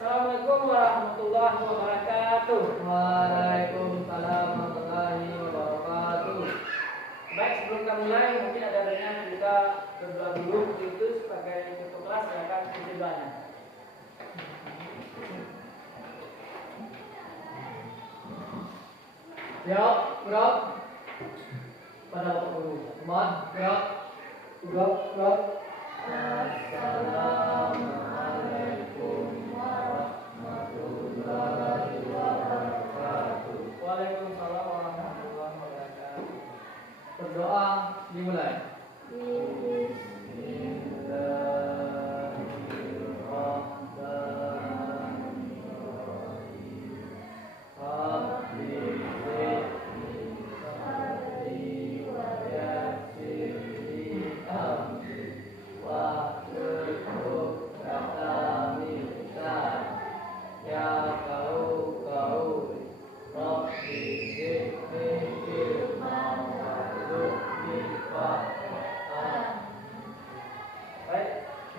Assalamualaikum warahmatullahi wabarakatuh. Waalaikumsalam warahmatullahi wabarakatuh. Baik, sebelum kita mulai, mungkin ada baiknya kita berdoa dulu. Itu sebagai ketua kelas silakan isi doanya. Siap, gerak. Pada Bapak Guru. Mohon gerak. Gerak. Assalamualaikum warahmatullahi wabarakatuh. Waalaikumsalam warahmatullahi wabarakatuh. Berdoa dimulai.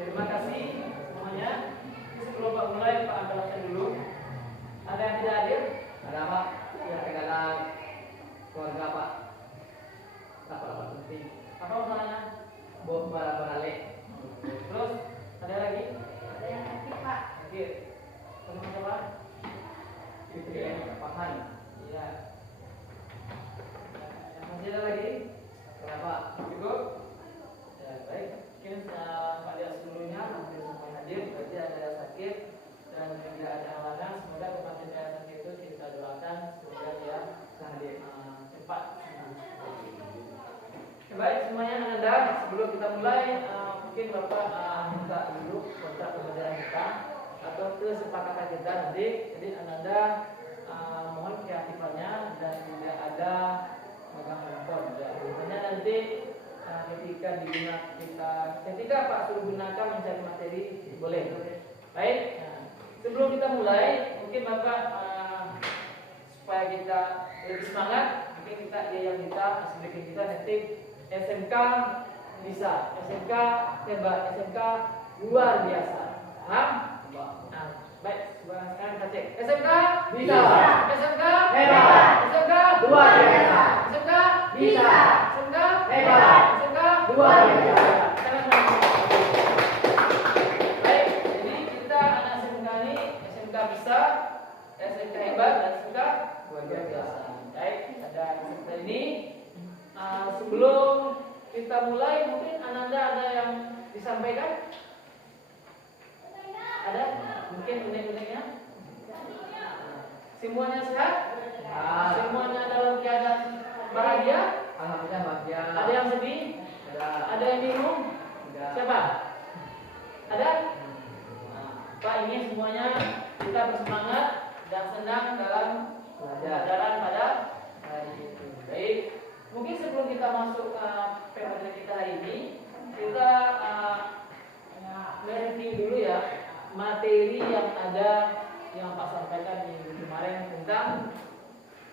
Terima kasih semuanya. Sebelum Pak mulai, Pak ambil absen dulu. Ada yang tidak hadir? Ada Pak? Ya, kedatangan keluarga Pak. Rapat penting. Apa urusannya? Buat balik. Terus ada lagi? Ada yang aktif Pak. Hadir. Teman siapa? Fitri Pahan. Iya. Yang masih ada lagi? Kenapa? Cukup? Ya, baik. Mungkin pada sebelumnya hampir semua hadir. Berarti ada yang sakit dan tidak ada halangan. Semoga kematian yang sakit itu kita doakan semoga dia hadir cepat sembuh. Ya, baik semuanya Anda. Sebelum kita mulai, mungkin Bapak minta dulu kontak pembelajaran kita atau kesepakatan kita nanti. Jadi Anda mohon keaktifannya dan tidak ada megang handphone. Biasanya nanti ketika Pak suruh gunakan mencari materi boleh. Baik. Nah, sebelum kita mulai, mungkin Bapak supaya kita lebih semangat, mungkin kita sedikit kita nanti SMK bisa, SMK hebat, SMK luar biasa. Paham? Nah, baik. Sekarang kita cek. SMK Bisa. SMK Hebat. SMK Luar biasa. SMK Bisa. SMK Hebat. SMK Luar biasa. Baik, jadi kita anak SMK ini SMK bisa, SMK hebat dan SMK luar biasa. Baik, ada SMK ini. Sebelum kita mulai, mungkin Ananda ada yang disampaikan? Ada? Mungkin unik-uniknya? Semuanya sehat? Semuanya dalam keadaan bahagia? Alhamdulillah bahagia. Ada yang sedih? Ada yang bingung? Siapa? Ada? Pak, ini semuanya kita bersemangat dan senang dalam pelajaran pada hari ini. Baik, mungkin sebelum kita masuk ke pembelajaran kita hari ini, kita review dulu ya materi yang ada yang Pak sampaikan minggu kemarin tentang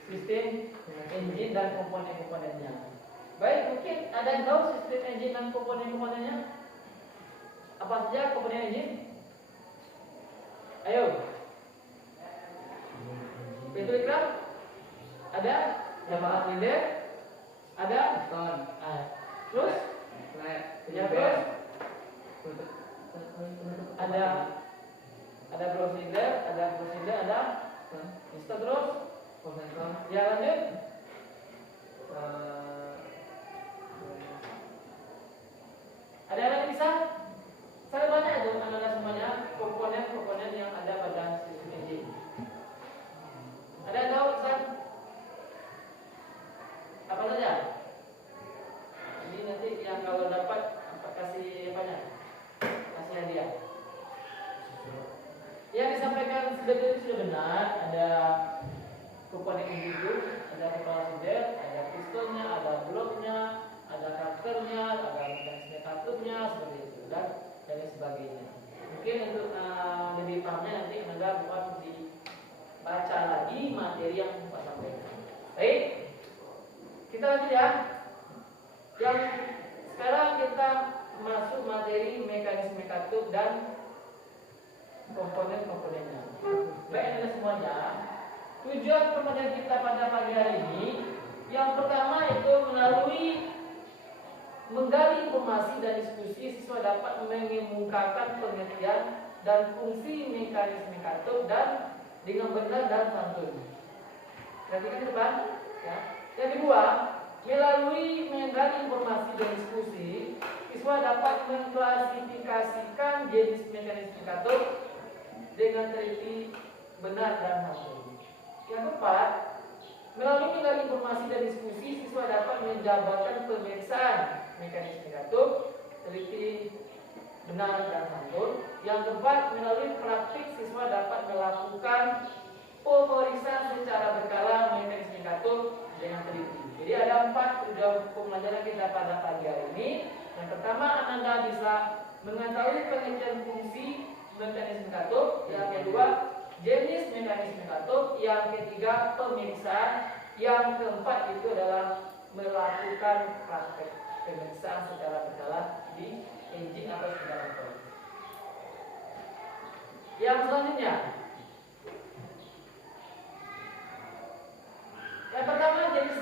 sistem engine dan komponen-komponennya. Baik, mungkin ada yang tahu sistem engine dan komponen-komponennya? Apa saja komponen engine? Ayo. Pintu ikram? Ada? Jamaah silinder? Ada? Piston. Terus? Ya, terus? Ada blow cylinder, ada piston terus? Konsensor. Ya, lanjut. Ada yang lain bisa? Saya banyak itu anda semuanya komponen-komponen yang ada pada sistem engine. Ada yang tahu Ustaz? Apa saja? Ini nanti yang kalau dapat kasih banyak, kasih hadiah. Yang disampaikan sudah benar. Ada komponen engine itu, ada kepala silinder, ada pistonnya, ada bloknya, ada karakternya, ada mekanisme katutnya, seperti itu dan sebagainya. Mungkin untuk lebih pahamnya nanti Anda buat dibaca lagi materi yang Pak sampaikan. Baik, kita lanjut ya. Yang sekarang kita masuk materi mekanisme katut dan komponen-komponennya. semuanya, tujuan pembelajaran kita pada pagi hari ini yang pertama itu melalui menggali informasi dan diskusi siswa dapat mengemukakan pengertian dan fungsi mekanisme katup dan dengan benar dan santun. Perhatikan ke depan. Ya. Yang kedua, melalui menggali informasi dan diskusi, siswa dapat mengklasifikasikan jenis mekanisme katup dengan teliti, benar dan santun. Yang keempat, melalui menggali informasi dan diskusi, siswa dapat menjabarkan pemeriksaan mekanisme katup, teliti, benar dan santun. Yang keempat, melalui praktik siswa dapat melakukan pemeriksaan secara berkala mekanisme katup dengan teliti. Jadi ada 4 tujuan pembelajaran kita pada pagi hari ini. Yang pertama, Anda bisa mengetahui pengertian fungsi mekanisme katup. Yang kedua, jenis mekanisme katup. Yang ketiga, pemeriksaan. Yang keempat itu adalah melakukan praktek pemeriksaan secara berkala di engine atau sepeda motor. Yang selanjutnya, yang pertama jenis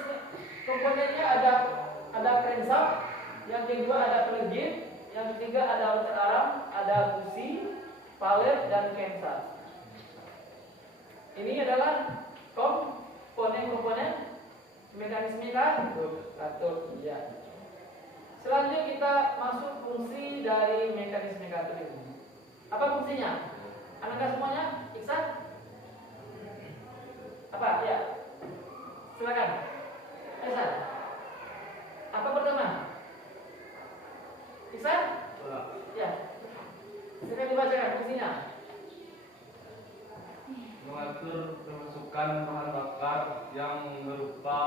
komponennya ada crankshaft, yang kedua ada plug-in, yang ketiga ada outer arm, ada busi, pallet dan camshaft. Ini adalah komponen-komponen mekanisme katup. Ya. Selanjutnya kita masuk fungsi dari mekanisme katup ini. Apa fungsinya? Anda semuanya? Iksan? Apa? Ya. Silakan. Iksan. Apa pertama? Iksan? Ya. Silakan dibacakan fungsinya. Mengatur pemasukan bahan bakar yang berupa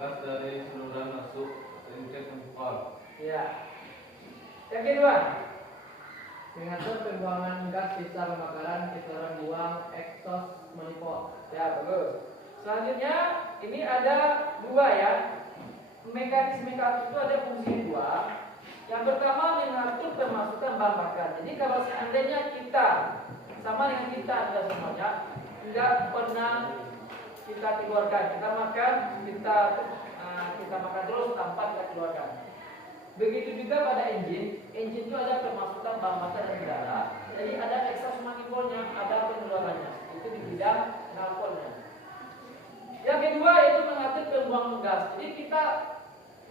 gas dari saluran masuk intake manifold. Ya. Yang kedua, Mengatur pembuangan gas sisa pembakaran ke saluran buang exhaust manifold. ya bagus. Selanjutnya ini ada 2 ya. Mekanisme katup itu ada fungsi 2. Yang pertama mengatur pemasukan bahan bakar. Jadi kalau seandainya kita sama dengan kita ada semuanya, tidak pernah kita keluarkan. Kita makan, kita makan terus tanpa kita keluarkan. Begitu juga pada engine itu ada pemasukan bahan bakar dari udara. Jadi ada exhaust manifoldnya, ada pengeluarannya. Itu di bidang knalpotnya. Yang kedua itu mengatur pembuangan gas. Jadi kita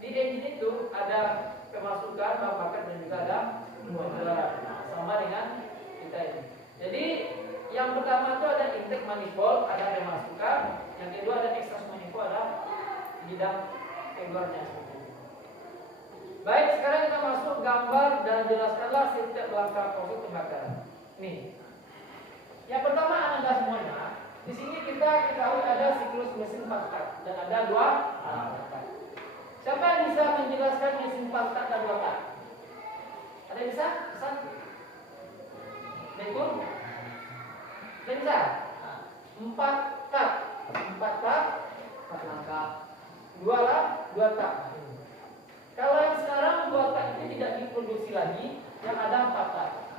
di engine itu ada pemasukan bahan bakar dan juga ada pengeluaran. Sama dengan kita ini. Jadi yang pertama itu ada intake manifold, ada pemasukan. Yang kedua ada exhaust manifold, ada bidang keluarnya. Baik, sekarang kita masuk gambar dan jelaskanlah setiap langkah proses pembakaran. Nih, yang pertama Anda semuanya, di sini kita ketahui ada siklus mesin 4 tak dan ada 2 tak. Siapa yang bisa menjelaskan mesin 4 tak dan 2 tak? Ada yang bisa? Pesan? Nekun? Ada yang bisa? 4 tak, 4 langkah. 2 tak. Kalau yang sekarang 2 tak itu tidak diproduksi lagi, yang ada 4 tak.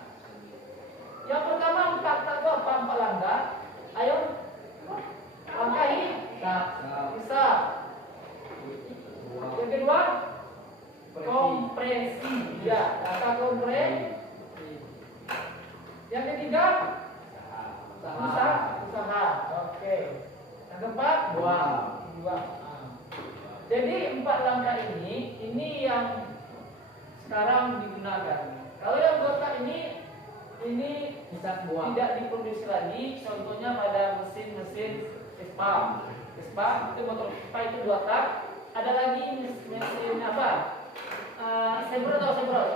Yang pertama 4 tak itu apa? 4 langkah. Ayo, langkahi. Bisa. Yang kedua, kompresi. Ya, langkah kompresi. Yang ketiga, usaha. Oke. Yang keempat, buang. Jadi 4 langkah ini yang sekarang digunakan. Kalau yang 2 tak ini Bisa buang. tidak diproduksi lagi. Contohnya pada mesin Vespa itu motor Vespa itu 2 tak. Ada lagi mesin apa? Sembrot.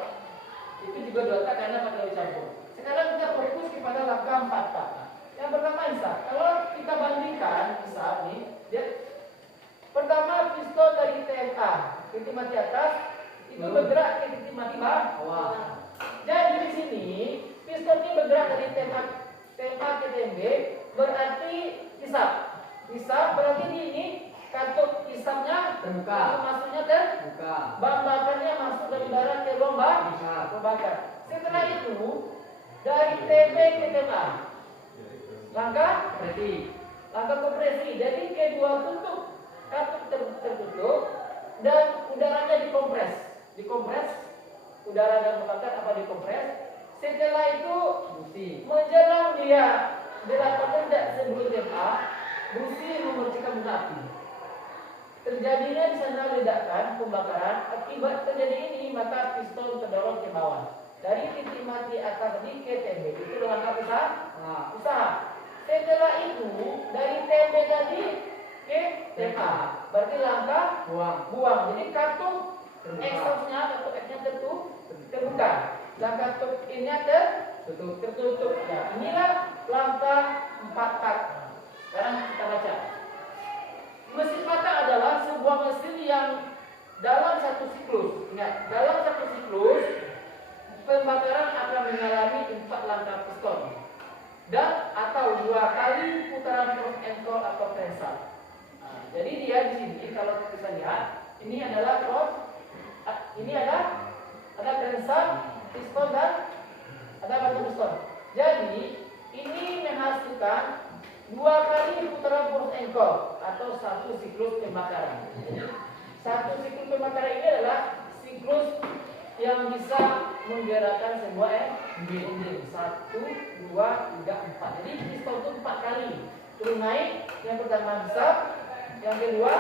Itu juga 2 tak karena pakai campur. Sekarang kita fokus kepada langkah 4 tak. Yang pertama kalau kita bandingkan dia pertama pistol dari TMA titik mati atas itu bergerak ke titik mati bawah. Jadi di sini pistol ini bergerak dari TMA ke TMB, berarti hisap berarti ini katup hisapnya terbuka, masuknya terbuka, bahan bakarnya masuk dari udara ke ruang bakar. Setelah itu dari TMB ke TMA langkah Langkah kompresi. Jadi kedua tutup katup tertutup dan udaranya dikompres. Dikompres, udara dan membakar apa dikompres. Setelah itu menjelang dia dilakukan sebelum TMA, busi memercikan bunga api. Terjadinya di sana ledakan pembakaran. Akibat terjadi ini maka piston terdorong ke bawah dari titik mati atas di ke TMB. Itu langkah usaha. Setelah itu dari TMB tadi ke TMA, berarti langkah buang. Jadi katup exhaustnya, katup X-nya terbuka. Langkah katup ini tertutup. Ya, inilah langkah 4 cut. Sekarang kita baca. Mesin mata adalah sebuah mesin yang dalam satu siklus. Ingat, dalam satu siklus pembakaran akan mengalami 4 langkah piston dan atau 2 kali putaran cross angle atau tensor. Nah, jadi dia di sini kalau kita lihat ini adalah cross, ini ada tensor, piston dan ada batu piston. Jadi ini menghasilkan 2 kali putaran cross angle atau 1 siklus pembakaran. Jadi 1 siklus pembakaran ini adalah siklus yang bisa menggerakkan sebuah engine. 1, 2, 3, 4. Jadi piston itu 4 kali turun naik. Yang pertama besar, yang kedua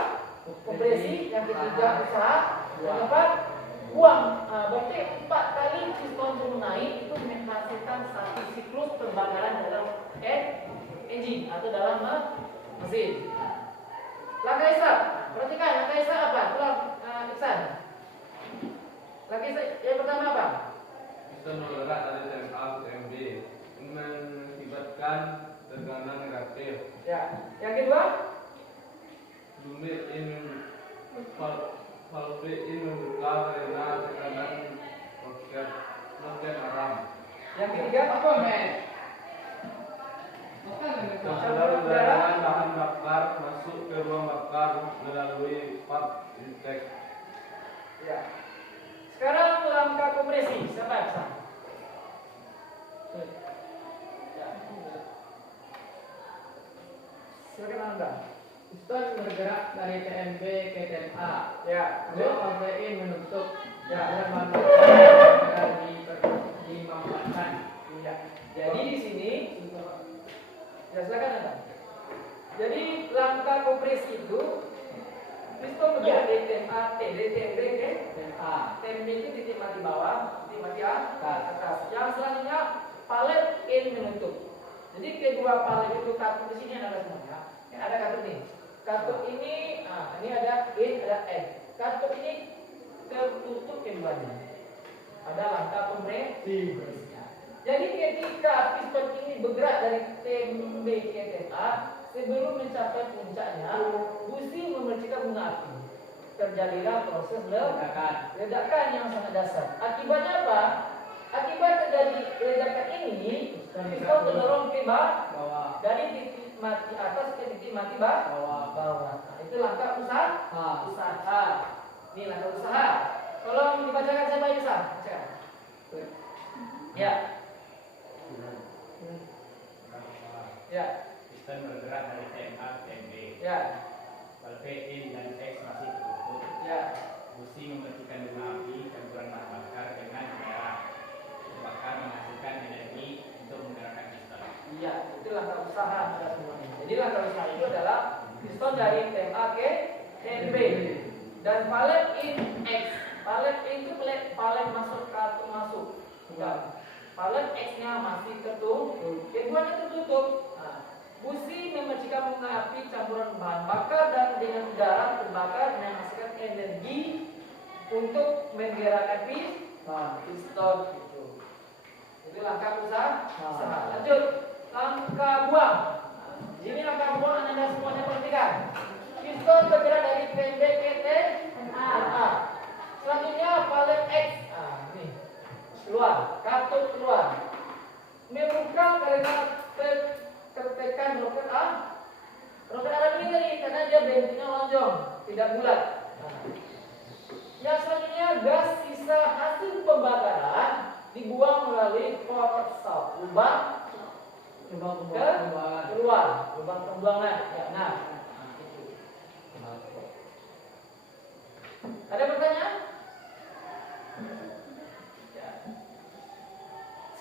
kompresi, yang ketiga usaha, yang keempat buang. Berarti 4 kali piston turun naik itu menghasilkan 1 siklus pembakaran dalam engine atau dalam mesin. Langkah Ihsan, perhatikan langkah Ihsan apa? Tolong Ihsan. Langkah Ihsan yang pertama apa? Piston bergerak dari TMA ke TMB mengakibatkan tekanan negatif. Ya. Yang kedua? Valve in membuka karena tekanan roket haram. Yang ketiga apa, Mas? Saudara bahan bakar masuk ke ruang bakar melalui pipe intake. Ya. Sekarang langkah kompresi. Siapa bisa? Ya. Silakan Anda. Piston bergerak dari TMB ke TMA. Ya. Lalu kafein menutup dan dimanfaatkan. Iya. Jadi di sini, ya silakan Anda. Jadi langkah kompresi itu piston bergerak dari TMA, dari TMB ke TMA. TMB itu titik mati bawah, titik mati atas. Yang selanjutnya palet in menutup. Jadi kedua palet itu katup di sini ada semuanya. Ini ada katup nih. Katup ini, ini ada in, ada N. Katup ini tertutup keduanya. Ada langkah kompresi. Jadi ketika piston ini bergerak dari TMB ke TMA, sebelum mencapai puncaknya, busi memercikan bunga api. Terjadilah proses ledakan yang sangat dasar. Akibatnya apa? Akibat terjadi ledakan ini, piston terdorong ke bawah dari titik mati atas ke titik mati bawah. Nah, itu langkah usaha. Ini langkah usaha. Tolong dibacakan saya Pak Isa. Bacakan. Ya. Ya. Piston bergerak dari TMA ke TMB. Ya. Valve in dan X masih tertutup. Ya. Busi mematikan bunga api campuran bahan bakar dengan merah. Bakar menghasilkan energi untuk menggerakkan piston. Iya, itu langkah usaha pada semuanya. Jadi langkah usaha itu adalah piston dari TMA ke TMB dan palet in X. Palet itu palet masuk kartu masuk. Enggak. Palet X-nya masih tertutup, keduanya tertutup. Nah, busi memercikan bunga api campuran bahan bakar dan dengan udara terbakar menghasilkan energi untuk menggerakkan piston itu. Itu langkah usaha. Lanjut, langkah buang. Ini langkah buang Anda semuanya perhatikan. Piston bergerak dari TMB ke TMA. Selanjutnya palet X. Ini keluar, katup keluar. Membuka karena tertekan roket arah ini tadi karena dia bentuknya lonjong, tidak bulat. Yang selanjutnya gas sisa hasil pembakaran dibuang melalui port exhaust, lubang pembuangan. keluar lubang pembuangan. Ya, nah itu. Ada pertanyaan? Ya.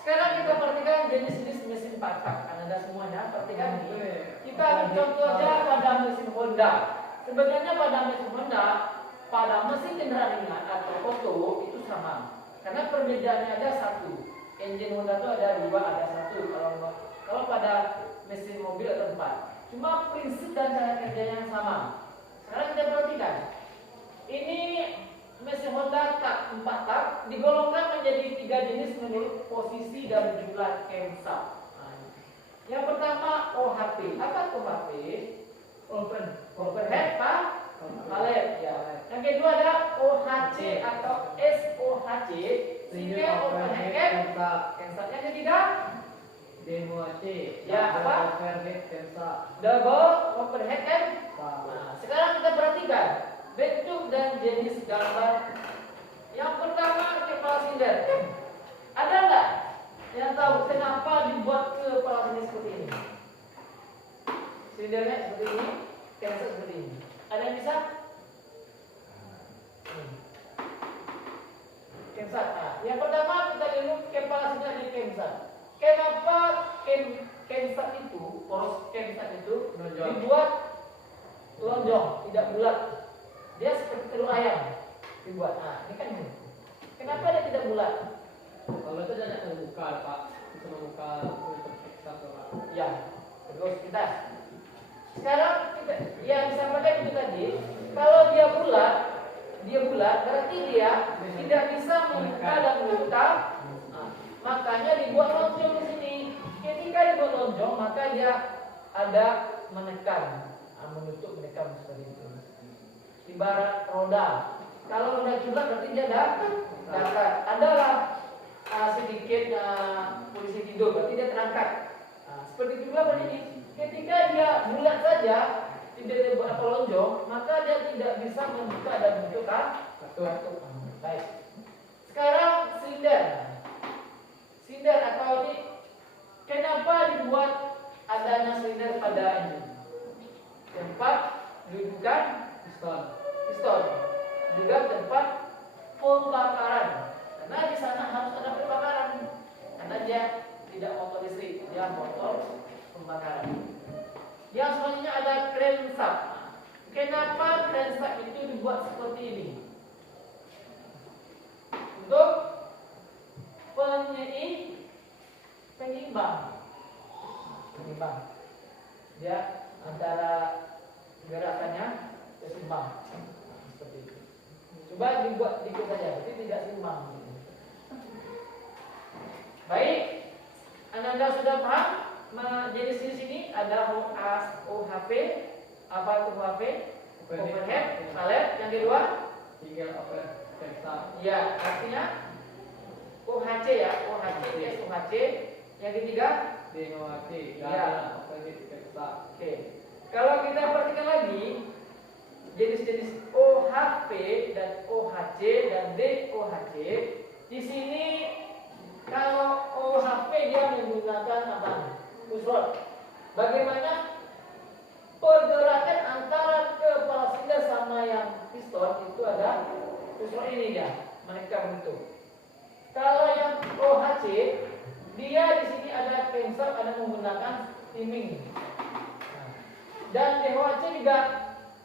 Sekarang kita perhatikan jenis-jenis mesin patak. Anda semuanya perhatikan ini. Kita ambil contohnya pada mesin Honda. Sebenarnya pada mesin Honda, pada mesin kendaraan ringan atau auto itu sama. Karena perbedaannya ada satu. Engine Honda itu ada 2, ada 1. Kalau pada mesin mobil ada 4. Cuma prinsip dan cara kerjanya yang sama. Sekarang kita perhatikan. Ini mesin Honda tak 4 tak digolongkan menjadi 3 jenis menurut posisi dan jumlah camshaft. Yang pertama OHP. Apa OHP? Overhead pallet. Ya. Yang kedua ada OHC atau SOHC. Single overhead camshaft. Yang ketiga DOHC. Ya, apa? Overhead camshaft. double overhead camshaft. Nah, sekarang kita perhatikan bentuk dan jenis gambar. Yang pertama kepala silinder. Ada nggak yang tahu kenapa dibuat kepala silinder seperti ini? Silindernya seperti ini, camshaft seperti ini. Ada yang bisa? Camshaft. Nah, yang pertama kita lihat kepala silinder di camshaft. Kenapa camshaft itu, poros camshaft itu dibuat lonjong, tidak bulat? Dia seperti telur ayam dibuat. Nah, ini kan ini. Kenapa dia tidak bulat? Kalau itu tidak terbuka, Pak. Bisa membuka untuk camshaft, Pak. Ya, terus kita. Sekarang kita yang disampaikan itu tadi, kalau dia bulat berarti dia tidak bisa membuka dan membuka. Nah, makanya dibuat lonjong di sini. Ketika dibuat lonjong, maka dia ada menekan, menutup menekan seperti itu. Ibarat roda. Kalau roda bulat berarti dia datar. Adalah sedikit posisi tidur, berarti dia terangkat. Seperti itu juga begini. Ketika dia bulat saja, tidak dibuat lonjong, maka dia tidak bisa membuka dan membentuk kartu. Baik. Sekarang silinder. Silinder atau ini, kenapa dibuat adanya silinder pada ini? Tempat dudukan piston, juga tempat pembakaran. Karena di sana harus ada pembakaran. Karena dia tidak motor listrik, dia motor pembakaran. Yang selanjutnya ada crankshaft. Kenapa crankshaft itu dibuat seperti ini? Untuk penyimbang. Dia antara gerakannya seimbang. Seperti itu. Coba dibuat dikit saja, berarti tidak seimbang. Baik, Anda sudah paham? Jadi di sini ada OHP, apa itu OHP? Overhead pallet. Yang kedua, single overhead camshaft. ya artinya OHC ya, OHC, SOHC. Yang ketiga, DOHC. Ya. Overhead camshaft. Oke. Kalau kita perhatikan lagi jenis-jenis OHP dan OHC dan DOHC, di sini kalau OHP dia menggunakan apa? Push rod. Bagaimana pergerakan antara kepala silinder sama yang piston itu ada push rod ini dia, menekan itu. Kalau yang OHC dia di sini ada camshaft, ada menggunakan timing. Dan DOHC juga.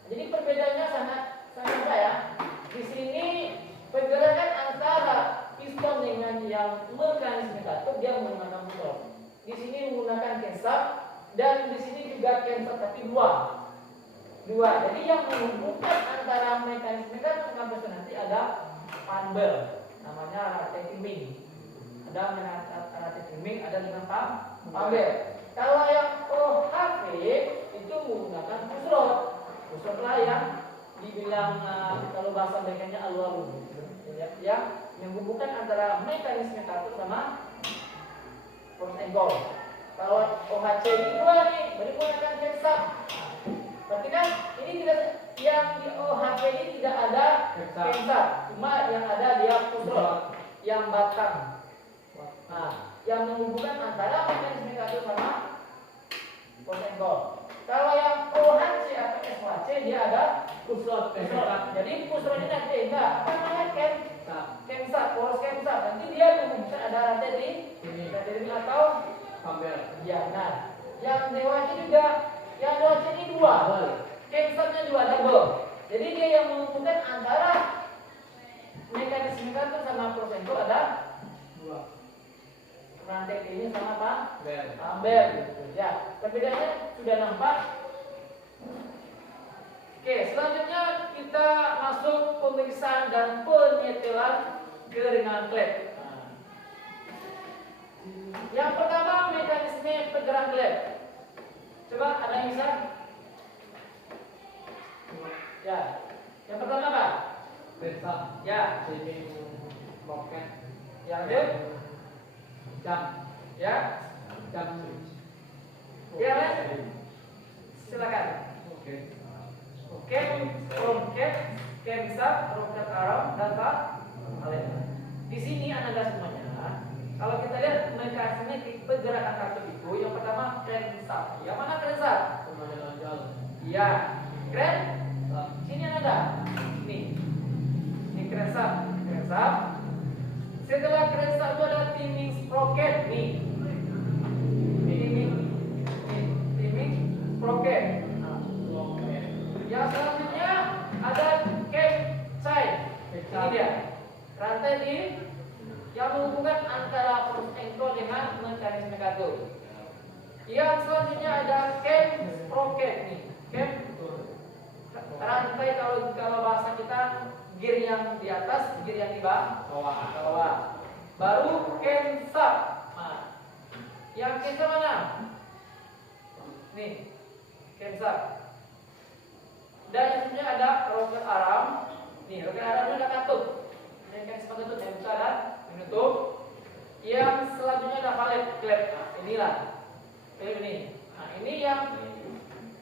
Jadi perbedaannya sangat ya. Di sini pergerakan antara piston dengan yang mekanisme katup dia menggunakan motor. Di sini menggunakan camshaft dan di sini juga camshaft tapi dua. Jadi yang menghubungkan antara mekanisme katup dengan piston nanti ada panbel, namanya rantai timing. Ada rantai timing, ada dengan panbel. Kalau yang OHP itu menggunakan push rod. Push rod lah yang dibilang kalau bahasa mereka alur yang menghubungkan antara mekanisme katup sama force angle. Kalau OHC ini dua nih, baru menggunakan camshaft. Berarti kan ini tidak, yang di OHP ini tidak ada camshaft, cuma yang ada dia push rod yang batang. Nah, yang menghubungkan antara mekanisme katup sama engkol. Kalau yang OHC atau SHC dia ada Pusat pusrot. Jadi pusrot ini nanti enggak apa namanya kemsat, poros kemsat. Nanti dia mengumumkan ada rantai di ini rantai atau kabel. ya. Nah, yang dewasa juga, yang dewasa ini dua, kemsatnya dua double. Jadi dia yang mengumpulkan antara mekanisme kantor sama proses itu ada Dua. rantai ini sama apa? Bel. Amber gitu. Ya, perbedaannya sudah nampak. Oke, selanjutnya kita masuk pemeriksaan dan penyetelan keringan klep. Nah, yang pertama mekanisme pergerakan klep. Coba ada yang bisa? Ya, yang pertama apa? Pesa. Ya, Sini roket. yang lanjut. Jam. Ya, Jam switch. ya mas. Silakan. Oke. Oke, roket, kemsat, roket aram, dan kalian. Di sini anda semuanya. Kalau kita lihat mekanisme pergerakan kartu itu, yang pertama kemsat. Yang mana kemsat? Semuanya lanjut. Iya, keren. Sini ada. Ini kemsat, kemsat. Setelah kemsat itu ada timing sprocket nih. Timing sprocket. Yang selanjutnya ada campsite. Ini dia. Rantai di yang menghubungkan antara poros engkol dengan mekanisme kartu. Yang selanjutnya ada cam sprocket nih. Cam rantai kalau bahasa kita gear yang di atas, gear yang di bawah. Baru cam sub. Nah, yang kita mana? Nih, cam sub. Dan yang selanjutnya ada rocker aram. Nih, rocker aramnya ada katup. Ini kan seperti itu, yang buka dan menutup. Yang selanjutnya ada valet klep. Nah, inilah klep ini. Nah, ini yang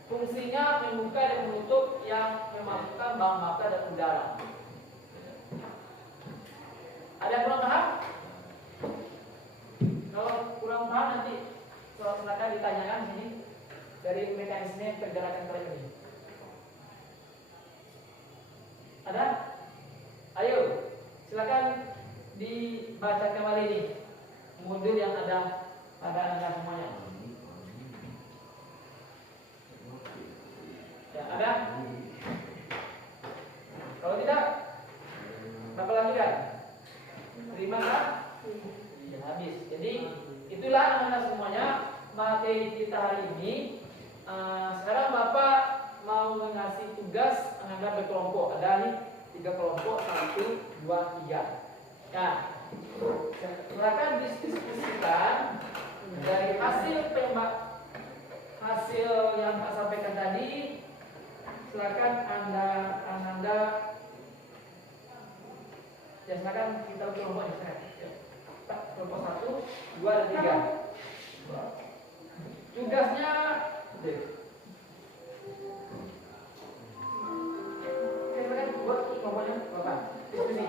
fungsinya membuka dan menutup yang memasukkan bahan bakar dan udara. Ada yang kurang paham? Kalau kurang paham nanti silakan ditanyakan sini dari mekanisme pergerakan klep ini. Ada? Ayo, silakan dibaca kembali ini modul yang ada pada anda semuanya. Ya, ada? Kalau tidak, Bapak lanjutkan. Terima kan? Ya, habis. Jadi itulah anak-anak semuanya materi kita hari ini. Sekarang Bapak mau mengasih tugas anda berkelompok. Ada nih 3 kelompok, 1, 2, 3. Nah, silakan diskusikan dari hasil yang Pak sampaikan tadi. Silakan anda ya, silakan kita kelompok ini. Kelompok 1, 2, dan 3. Tugasnya silakan buat kelompoknya Bapak diskusi.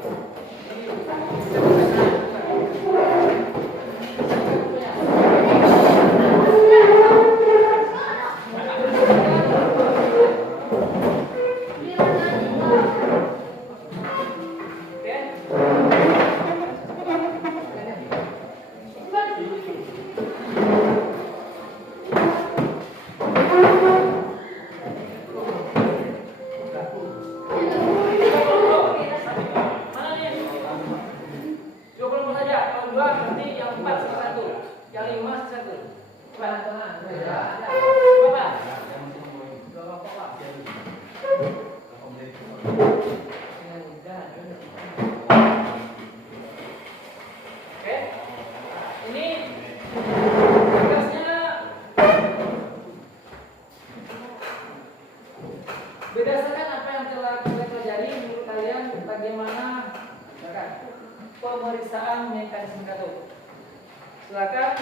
Berdasarkan apa yang telah kita pelajari, menurut kalian bagaimana pemeriksaan mekanisme katup? Silakan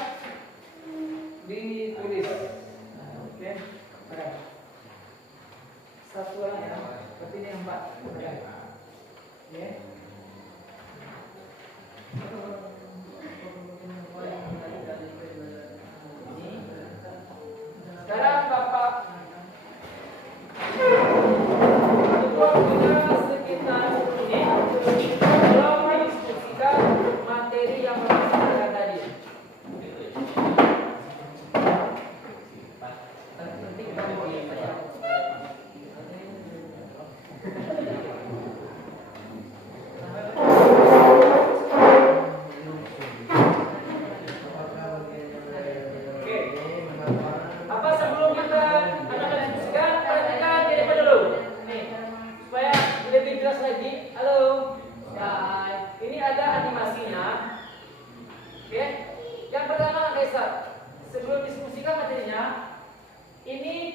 ditulis. Oke, satu orang ya, seperti ini yang 4. Oke. Sekarang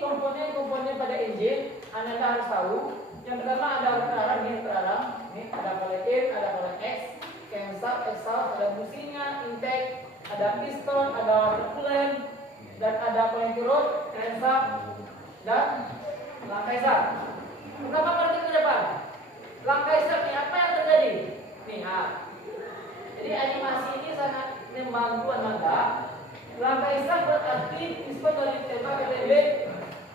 komponen pada engine Anda harus tahu. Yang pertama ada arang, ini ada coil, ada coil X, camshaft, exhaust, ada businya, intake, ada piston, ada water coolant, dan ada connecting rod, crankshaft, dan langkai shaft. Kenapa berarti ke depan? Langkai shaft ini apa yang terjadi? Nih, jadi animasi ini sangat membantu Anda. Langkai shaft berarti piston dari tembak LB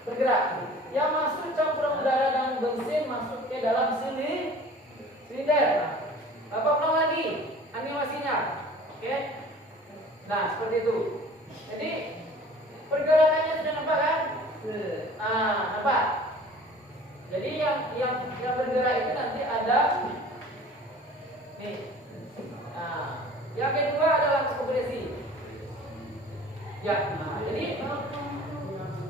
bergerak. Yang masuk campuran udara dan bensin masuk ke dalam silinder. Bapak ulang lagi animasinya. Oke. Nah, seperti itu. Jadi pergerakannya sudah nampak kan? Nampak. Jadi yang bergerak itu nanti ada nih. Yang kedua adalah kompresi. Ya, jadi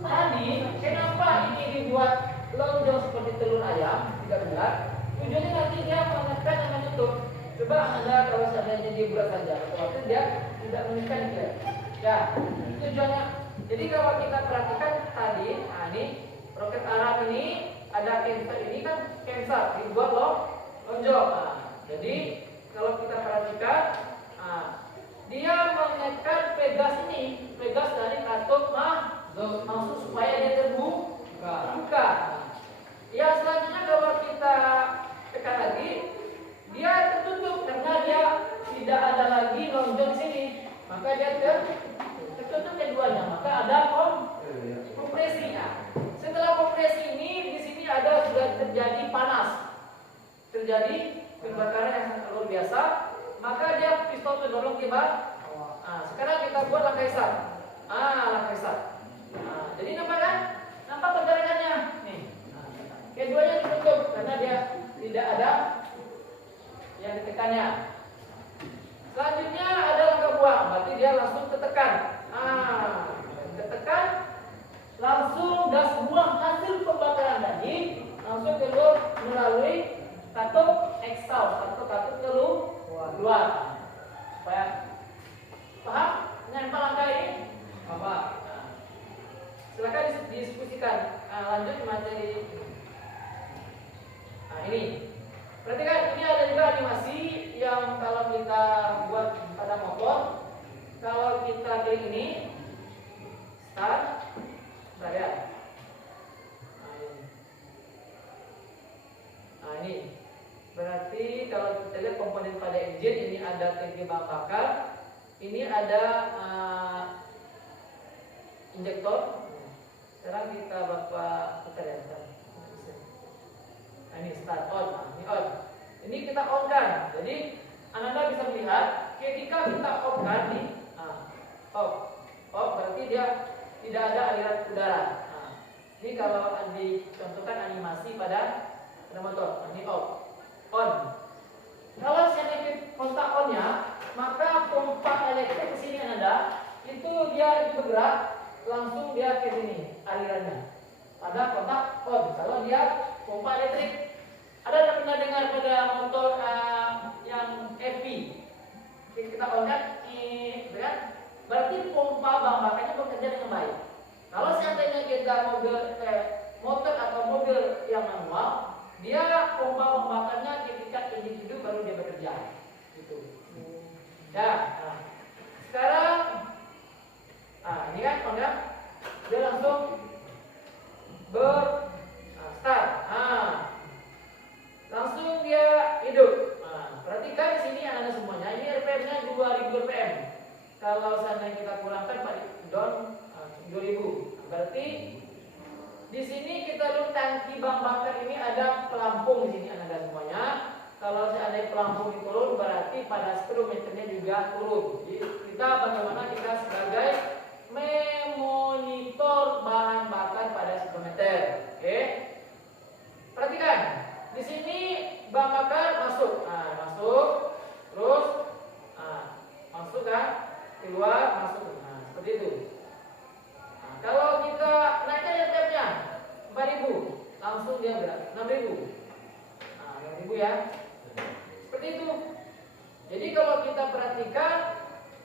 tadi kenapa ini dibuat lonjong seperti telur ayam, tidak bulat? Tujuannya nanti dia menekan dan menutup. Coba Anda kalau seandainya dia bulat saja, otomatis dia tidak menekan dia. Ya, tujuannya. Jadi kalau kita perhatikan tadi, ini roket Arab ini ada camshaft ini kan camshaft dibuat lonjong. Jadi kalau kita perhatikan, dia menekan pegas ini, pegas dari katup maksud supaya dia terbuka. Ya selanjutnya kalau kita tekan lagi, dia tertutup karena dia tidak ada lagi lonjong di sini, maka dia tertutup keduanya, maka ada kompresinya. Setelah kompresi ini, di sini ada sudah terjadi panas, terjadi pembakaran yang sangat luar biasa, maka dia piston mendorong ke bawah. Sekarang kita buat langkai shaft. Langkai shaft. Jadi nampak kan? Nampak pergerakannya. Nih. Keduanya tertutup karena dia tidak ada yang ditekannya. Selanjutnya ada langkah buang, berarti dia langsung tertekan. Tertekan, langsung gas buang hasil pembakaran tadi langsung keluar melalui katup exhaust atau katup keluar. Supaya paham? Nempel langkah ini? Apa? Silakan didiskusikan. Lanjut ke materi. Ini. Perhatikan, ini ada juga animasi yang kalau kita buat pada motor, kalau kita klik ini, start, saya. Ini. Berarti kalau kita lihat komponen pada engine, ini ada tangki bahan bakar, ini ada injektor. Sekarang kita lihat. Ini start on. Ini on. Ini kita on kan. Jadi Anda bisa melihat ketika kita off kan nih, off berarti dia tidak ada aliran udara. Ini kalau dicontohkan animasi pada motor. Ini off, on. Kalau saya kontak onnya, maka pompa elektrik ke sini Anda, itu dia bergerak langsung dia ke sini alirannya. Ada kontak on. Kalau dia pompa elektrik, ada pernah dengar pada motor yang FP? Kita on kan, berarti pompa bahan bakarnya bekerja dengan baik. Kalau seandainya kita motor atau mobil yang manual, dia pompa bahan bakarnya ketika engine hidup baru dia bekerja. Gitu. Ya. Sekarang, ini kan on kan, dia langsung start. Langsung dia hidup. Perhatikan di sini anak-anak semuanya. Ini RPM-nya 2000 RPM. Kalau seandainya kita kurangkan down 2000. Berarti di sini kita lihat tangki bahan bakar ini ada pelampung di sini anak-anak semuanya. Kalau seandainya pelampung ini turun, berarti pada speedometernya juga turun. Jadi kita bagaimana kita sebagai memonitor bahan bakar pada speedometer. Oke. Perhatikan. Di sini bahan bakar masuk, masuk, terus masuk kan, keluar, masuk, seperti itu. Kalau kita naikkan RPM-nya 4000, langsung dia berat 6000, 6000 ya, seperti itu. Jadi kalau kita perhatikan,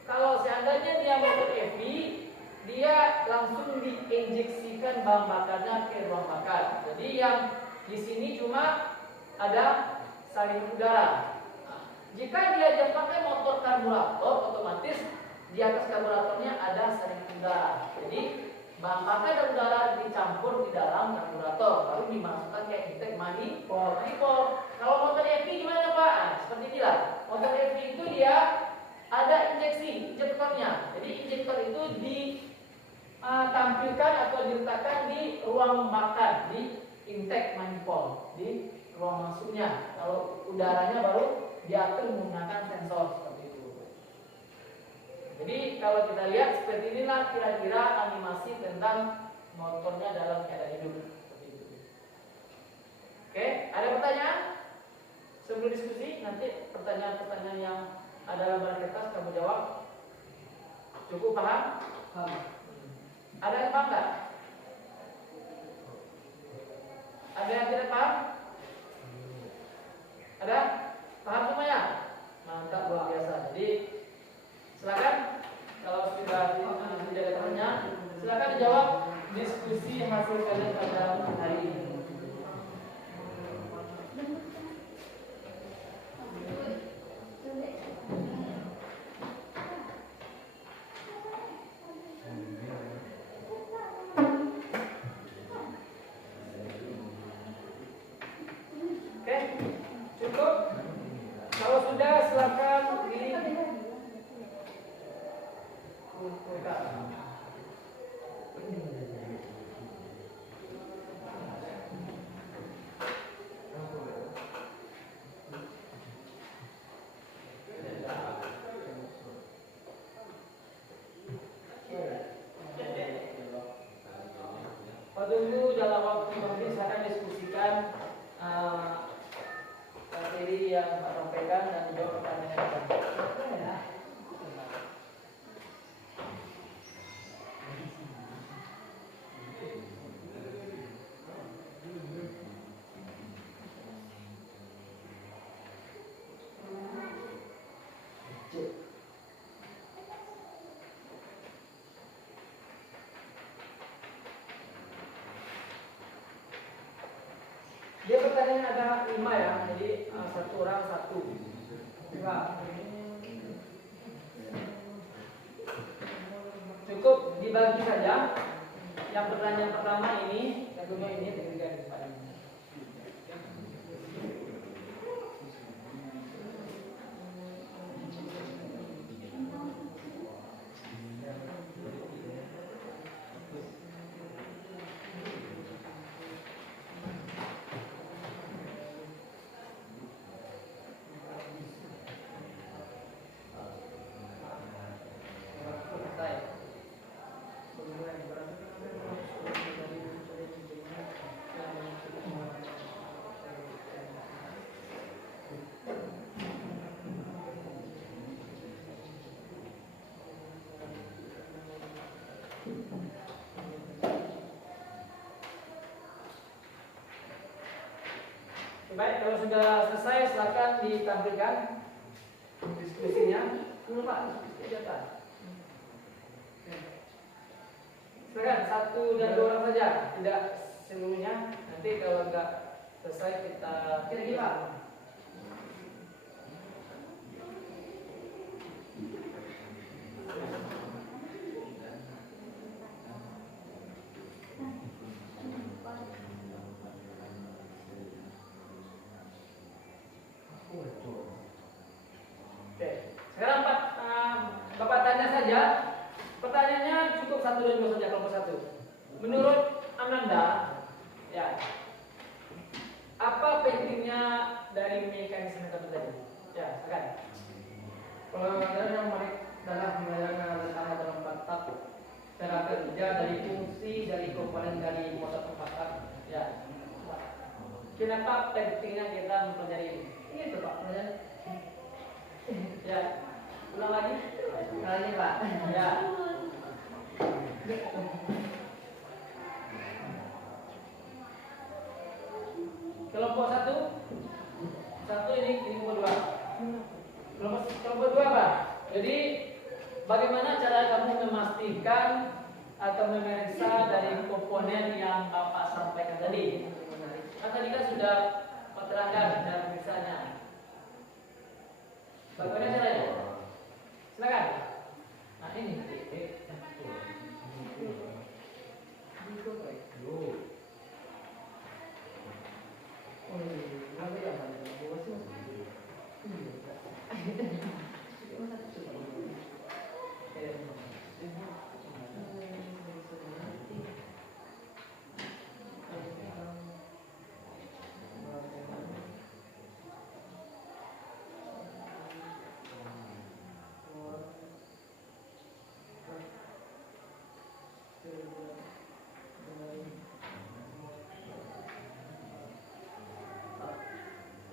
kalau seandainya dia motor EV, dia langsung diinjeksikan memasukkan bahan bakarnya ke ruang bakar. Jadi yang di sini cuma ada saringan udara. Nah, jika dia pakai motor karburator, otomatis di atas karburatornya ada saringan udara. Jadi bahan bakar dan udara dicampur di dalam karburator, baru dimasukkan ke intake manifold. Kalau motor EV gimana Pak? Nah, seperti inilah. Motor EV itu dia ada injektornya. Jadi injektor itu ditampilkan atau diletakkan di ruang bakar, di intake manifold, di ruang masuknya. Kalau udaranya baru diatur menggunakan sensor seperti itu. Jadi kalau kita lihat seperti inilah kira-kira animasi tentang motornya dalam keadaan hidup seperti itu. Oke, ada pertanyaan? Sebelum diskusi, nanti pertanyaan-pertanyaan yang ada dalam barang kertas kamu jawab. Cukup paham? Paham. Ada yang paham nggak? Ada yang tidak paham? Ada? Paham semuanya? Mantap, luar biasa. Jadi silakan kalau sudah tidak ada pertanyaan, silakan dijawab diskusi hasil kalian pada hari ini. Oke, cukup. Kalau sudah silakan kumpulkan. Dulu dalam waktu nanti saya akan diskusikan materi yang Pak sampaikan dan jawab pertanyaan. Dia pertanyaan ada 5 ya, jadi satu orang satu. Cukup dibagi saja. Yang pertanyaan pertama ini, yang kedua ini, ketiga ini. Baik, kalau sudah selesai silakan ditampilkan diskusinya. Dulu Pak, diskusi aja. Silakan, 1 dan 2 orang saja, tidak seluruhnya. Nanti kalau enggak selesai kita kira-kira. Oke, sekarang Bapak tanya saja. Pertanyaannya cukup 1 dan 2 saja, kelompok 1. Menurut Ananda, ya, apa pentingnya dari mekanisme tadi? Ya, silakan. Kalau yang menarik dalam menjalankan rencana dalam 4 tahap cara kerja dari fungsi dari komponen dari motor 4 tahap. Ya. Kenapa pentingnya kita mempelajari ini? Ini tuh Pak, pertanyaan. Ya, ulang lagi. Kali ini Pak. Ya. Kelompok 1 ini kelompok 2. Kelompok 2 apa? Jadi bagaimana cara kamu memastikan pemeriksa dari komponen yang Bapak sampaikan tadi. Kan tadi kan sudah terangkan dan pemeriksanya. Bagaimana caranya? Silakan. Nah ini.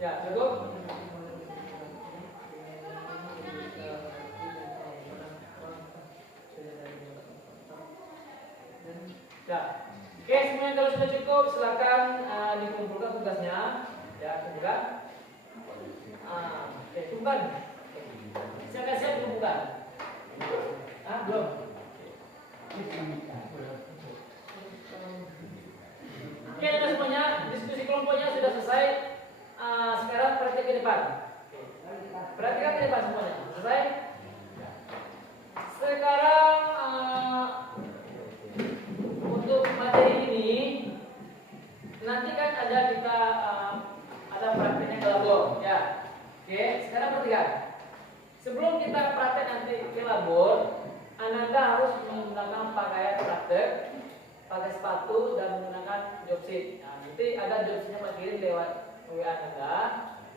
Ya, cukup. Ya, oke semuanya kalau sudah cukup silakan dikumpulkan tugasnya. Ya, kumpulkan. Oke, kumpulkan. Siap kumpulkan. Belum. Oke, ada semuanya. Diskusi kelompoknya sudah selesai. Sekarang praktik ke depan. Perhatikan ke depan semuanya. Selesai? Sekarang untuk materi ini nanti kan ada kita ada prakteknya ke labor, ya. Oke, sekarang perhatikan. Sebelum kita praktek nanti ke labor, Anda harus menggunakan pakaian praktek, pakai sepatu dan menggunakan job sheet. Nah, nanti ada job sheetnya Pak kirim lewat WA Anda.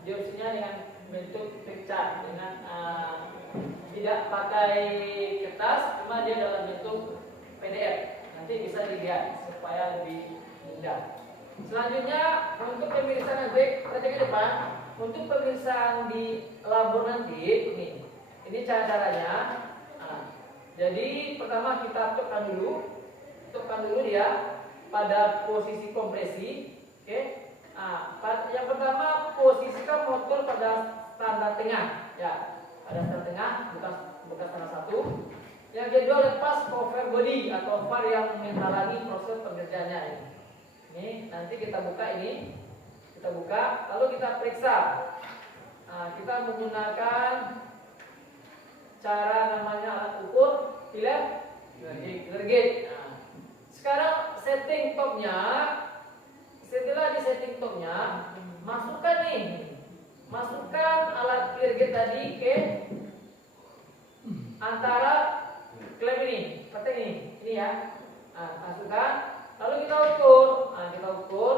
Job sheetnya dengan bentuk picture dengan tidak pakai kertas, cuma dia dalam bentuk PDF. Nanti bisa dilihat supaya lebih mudah. Selanjutnya untuk pemeriksaan nanti kita cek ke depan. Untuk pemeriksaan di labor nanti ini cara-caranya. Jadi pertama kita tukkan dulu dia pada posisi kompresi. Oke. Yang pertama posisikan motor pada standar tengah, ya. Ada standar tengah, bukan standar satu. Yang kedua lepas cover body atau var yang menghalangi proses pengerjaannya ini. Ini nanti kita buka ini, lalu kita periksa. Kita menggunakan cara namanya alat ukur filler gauge. Sekarang setting topnya. Setelah di setting topnya, masukkan alat clear gauge tadi ke antara klem ini, seperti ini ya. Masukkan, lalu kita ukur.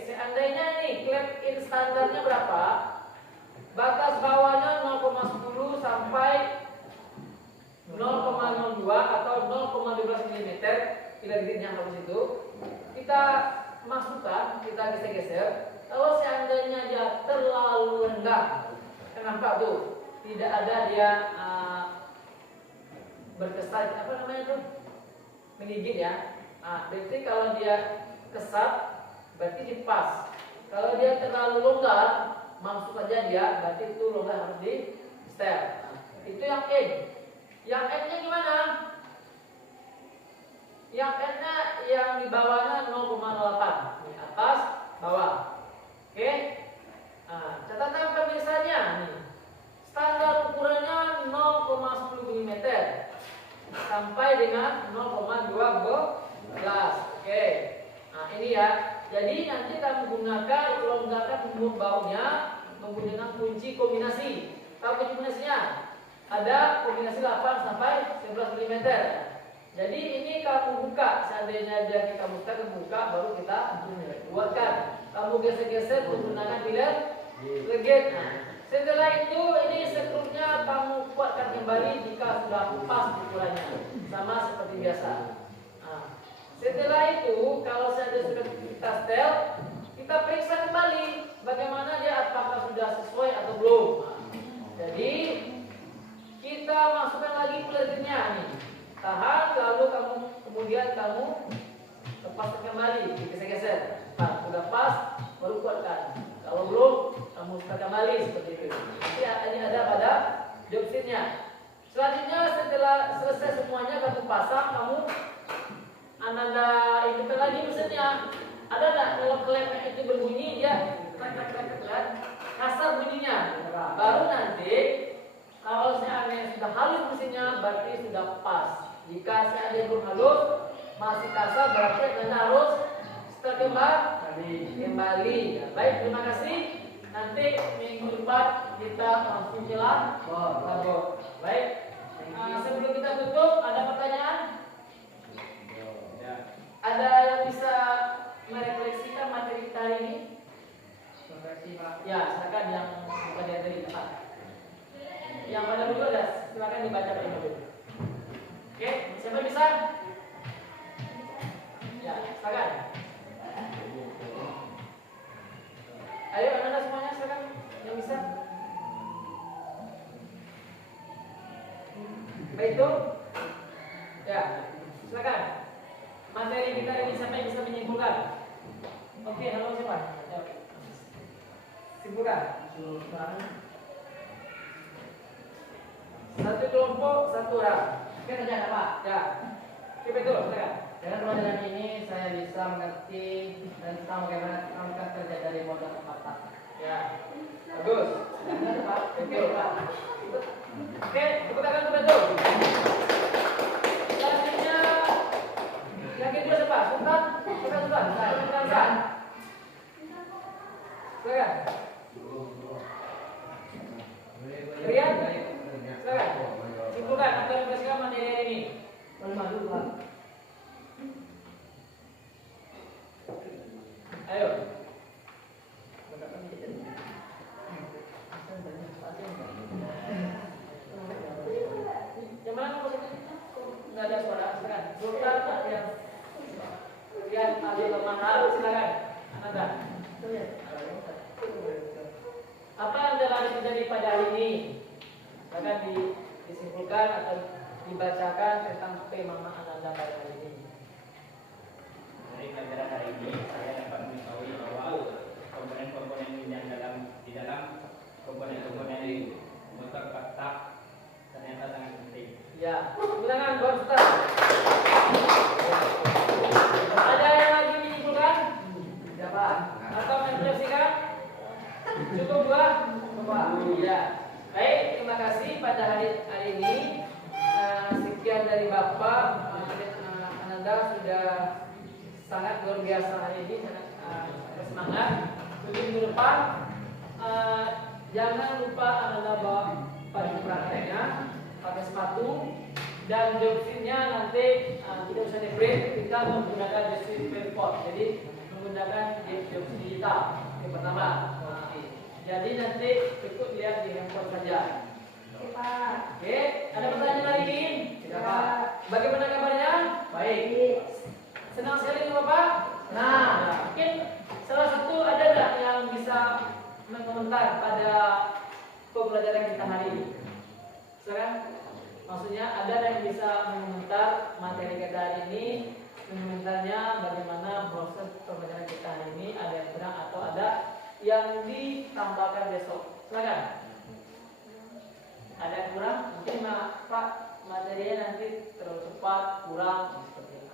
Seandainya nih klem in standarnya berapa? Batas bawahnya 0,10 sampai 0,02 atau 0,12 mm. Kita yang habis itu kita masukkan, kita geser-geser. Kalau seandainya dia terlalu rendah, kenapa tuh? Tidak ada dia berkesan menggigit ya. Berarti kalau dia kesat, berarti dipas. Kalau dia terlalu longgar, masuk aja dia, berarti itu longgar harus di setel. Itu yang N. Yang N-nya gimana? Yang N-nya yang di bawahnya 0,08, di atas bawah. Oke. Catatan pemirsaannya nih. Standar ukurannya 0,10 mm sampai dengan 0,12. Oke. Ini ya. Jadi nanti kita menggunakan longgarkan bautnya menggunakan kunci kombinasi. Tahu kunci kombinasinya? Ada kombinasi 8 sampai 11 mm. Jadi ini kamu buka, seandainya dia kita buka baru kita buatkan. Kamu geser-geser menggunakan filler gauge. Setelah itu ini skrunya kamu kuatkan kembali jika sudah pas ukurannya, sama seperti biasa. Setelah itu kalau saja sudah kita setel, kita periksa kembali bagaimana dia apakah sudah sesuai atau belum. Jadi kita masukkan lagi filler-nya nih. Tahan, lalu kemudian kamu lepaskan kembali, geser-geser. Sudah pas, baru kuatkan. Kalau belum, kamu setel kembali seperti itu. Nanti ini ada pada job sheet-nya. Selanjutnya setelah selesai semuanya kamu pasang, kamu Ananda hidupkan lagi mesinnya. Ada nggak kalau klep itu berbunyi dia kasar bunyinya. Baru nanti kalau seandainya sudah halus mesinnya berarti sudah pas. Jika seandainya belum halus masih kasar berarti Anda harus setelah kembali. Baik, terima kasih. Nanti minggu depan kita langsung jalan. Baik. Sebelum kita tutup, ada pertanyaan? Ada yang bisa merefleksikan materi kita hari ini? Ya, silakan yang bukan dari tempat. Yang pada dulu ada, silakan dibaca dulu. Oke, siapa bisa? Ya, silakan. Ayo, anak-anak semuanya silakan yang bisa. Baik itu, ya, silakan. Materi kita ini siapa yang bisa menyimpulkan? Oke, halo siapa? Ya. Simpulkan. Satu kelompok, satu orang. Oke, tanya apa? Ya. Oke, betul, silakan. Dengan pelajaran ini saya bisa mengerti tentang bagaimana angka kerja dari modal otak. Ya. Bagus. Betul, Pak. Oke, tepuk tangan untuk betul. Selanjutnya yang kedua siapa? Sultan? Sultan. Silakan. Rian? Silakan. Simpulkan atau refleksikan materi hari ini. Malu, Pak. Ayo. Yang mana kamu? Nggak ada suara, silakan. Sultan yang Rian Abdul Mahal, silakan. Ananda. Apa yang telah terjadi pada hari ini? Silakan disimpulkan atau dibacakan tentang tema Ananda pada hari ini. Dari pelajaran hari ini saya dapat mengetahui bahwa komponen-komponen yang di dalam komponen motor kotak ternyata sangat penting. Ya, tangan buat Ustaz. Ada yang lagi menyimpulkan? Siapa? Atau menjelaskan? Cukup dua? Iya. Baik, terima kasih pada hari ini. Sekian dari Bapak. Ananda sudah sangat luar biasa hari ini, sangat bersemangat. Untuk minggu depan, jangan lupa Ananda bawa baju prakteknya, pakai sepatu, dan jokesnya nanti tidak usah di-print, kita menggunakan jersey verport, jadi menggunakan jersey digital yang pertama. Jadi nanti ikut lihat di handphone saja. Oke, ada pertanyaan hari ini? Siapa? Bagaimana kabarnya? Baik. Senang sekali nih Bapak? Nah, mungkin salah satu ada nggak yang bisa mengomentar pada pembelajaran kita hari ini? Silakan. Maksudnya ada yang bisa mengomentar materi kita hari ini, mengomentarnya bagaimana proses pembelajaran kita hari ini, ada yang kurang atau ada yang ditambahkan besok. Silakan. Ada yang kurang? Mungkin Pak materinya nanti terlalu cepat, kurang seperti itu.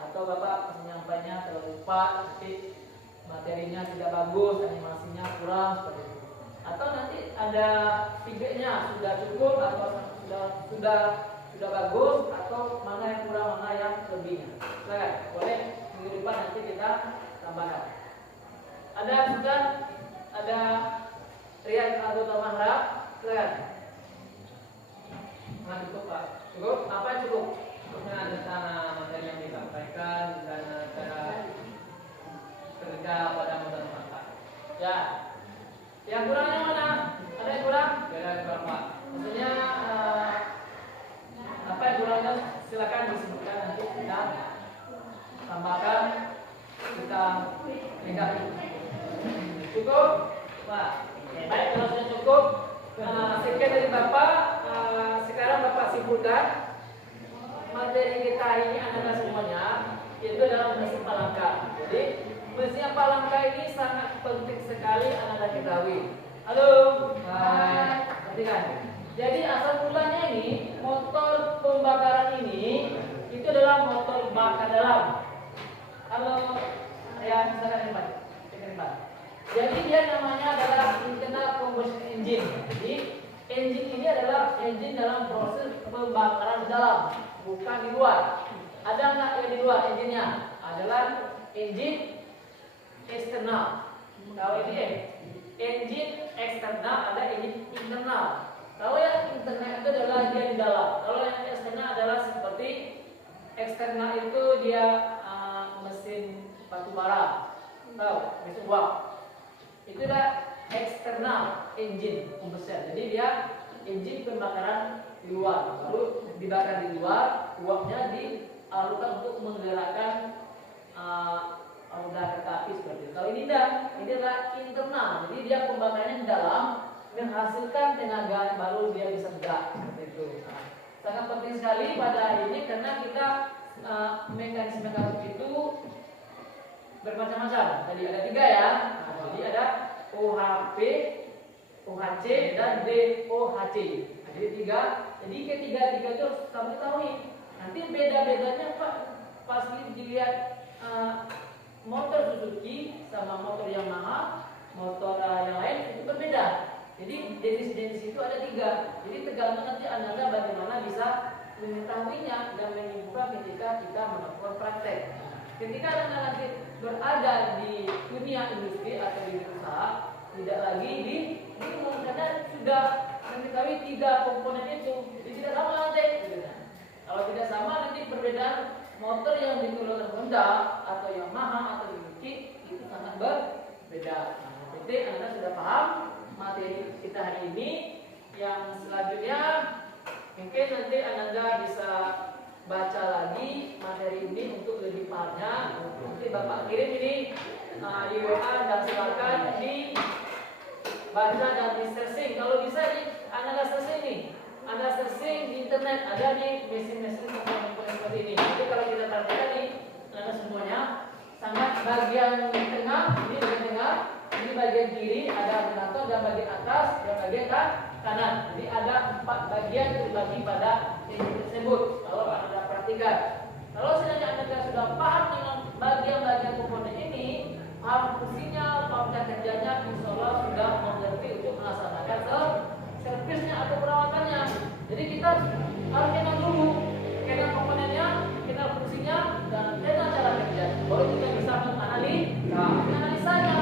Atau Bapak menyampaikannya terlalu cepat, nanti materinya tidak bagus, animasinya kurang seperti itu. Atau nanti ada feedbacknya sudah cukup atau sudah bagus atau mana yang kurang, mana yang lebihnya. Silakan, boleh minggu depan nanti kita tambahkan. Ada sudah ada Rian anggota Mahra, silakan. Nah, cukup Pak. Cukup? Apa yang cukup? Cukupnya tentang materi yang disampaikan dan cara kerja pada modal otak. Ya. Yang kurangnya mana? Ada yang kurang? Ada yang kurang Pak. Maksudnya apa yang kurangnya silakan disebutkan nanti kita tambahkan, kita lengkapi. Cukup? Pak. Baik, kalau sudah cukup, sekian dari Bapak. Sekarang Bapak simpulkan materi kita ini anak-anak semuanya itu dalam mesin palangka. Jadi mesin palangka ini sangat penting sekali anak-anak ketahui. Halo. Hai. Perhatikan. Jadi asal mulanya ini motor pembakaran ini itu adalah motor bakar dalam. Kalau ya misalkan ini Pak. Jadi dia namanya adalah internal combustion engine. Jadi engine ini adalah engine dalam proses pembakaran di dalam, bukan di luar. Ada nggak yang di luar engine-nya? Adalah engine eksternal. Kalau ini engine eksternal, ada engine internal. Kalau yang internal itu adalah dia di dalam. Kalau yang eksternal adalah seperti eksternal itu dia mesin batu bara, mesin uap. Itulah eksternal engine combustion. Jadi dia engine pembakaran di luar, lalu dibakar di luar, uapnya dialurkan untuk menggerakkan roda kereta api seperti itu. Kalau ini tidak, ini adalah internal. Jadi dia pembakarannya di dalam menghasilkan tenaga baru dia bisa gerak seperti itu. Sangat penting sekali pada hari ini karena kita mekanisme itu bermacam-macam. Tadi ada 3 ya. Jadi ada OHP, OHC dan DOHC. Jadi 3. Jadi ketiga-tiga itu harus kamu ketahui. Nanti beda-bedanya Pak pas dilihat motor Suzuki sama motor Yamaha, motor yang lain itu berbeda. Jadi jenis-jenis itu ada 3. Jadi tergantung nanti Anda bagaimana bisa mengetahuinya dan menyimpulkan ketika kita melakukan praktek. Ketika Anda nanti berada di dunia industri atau di usaha, tidak lagi bingung karena sudah mengetahui 3 komponen itu. Jadi tidak sama nanti. Kalau tidak sama nanti perbedaan motor yang dikeluarkan Honda atau Yamaha atau Suzuki itu sangat berbeda. Nah, penting Anda sudah paham materi kita hari ini. Yang selanjutnya mungkin nanti Anda bisa baca lagi materi ini untuk lebih pahamnya. Nanti Bapak kirim ini di WA dan silakan dibaca dan di searching. Kalau bisa Anda searching nih, Anda searching di internet ada nih mesin-mesin komponen seperti ini. Jadi kalau kita perhatikan nih Anda semuanya sangat bagian tengah, ini bagian tengah, ini bagian kiri ada alternator dan bagian atas dan bagian kanan. Jadi ada 4 bagian terbagi pada ini tersebut. Kalau Anda perhatikan, kalau seandainya Anda sudah paham dengan bagian-bagian komponen ini, paham fungsinya, paham cara kerjanya, insya Allah sudah mengerti untuk melaksanakan servisnya atau perawatannya. Jadi kita harus kenal dulu, kenal komponennya, kenal fungsinya, dan kenal cara kerja. Baru kita bisa menganalisanya.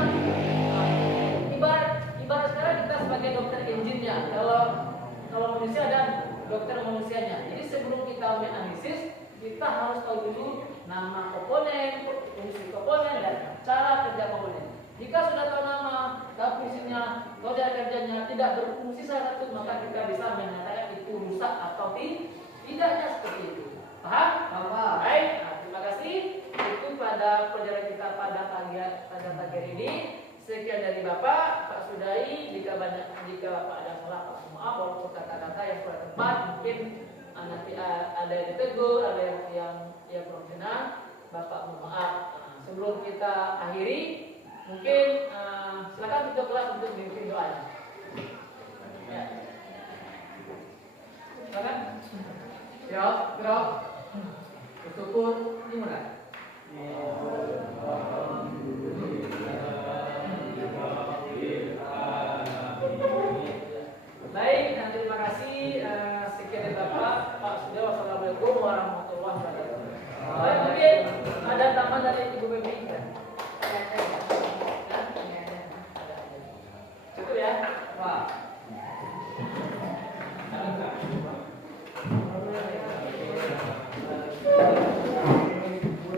Ibarat sekarang kita sebagai dokter engine-nya. Kalau manusia ada dokter manusianya. Jadi sebelum kita menganalisis, kita harus tahu dulu nama komponen, fungsi komponen, dan cara kerja komponen. Jika sudah tahu nama, tahu fungsinya, tahu cara kerjanya, tidak berfungsi salah satu, maka kita bisa menyatakan itu rusak atau tidaknya seperti itu. Paham? Paham. Baik. Nah, terima kasih. Itu pada pelajaran kita pada pagi ini. Sekian dari Bapak, Pak Sudai. Jika Bapak ada salah, Pak maaf. Walaupun kata-kata yang kurang tepat, mungkin nanti ada yang ditegur, ada yang profesional. Bapak mohon maaf. Sebelum kita akhiri, mungkin silakan tutup kelas untuk memimpin doanya. Ya. Silakan. Gerak. Bersyukur dimulai. Baik, dan terima kasih. Sekian dari Bapak, Pak Sudah. Wassalamualaikum warahmatullahi wabarakatuh. Baik, mungkin ada tambahan dari Ibu Bebi. Cukup ya, Pak.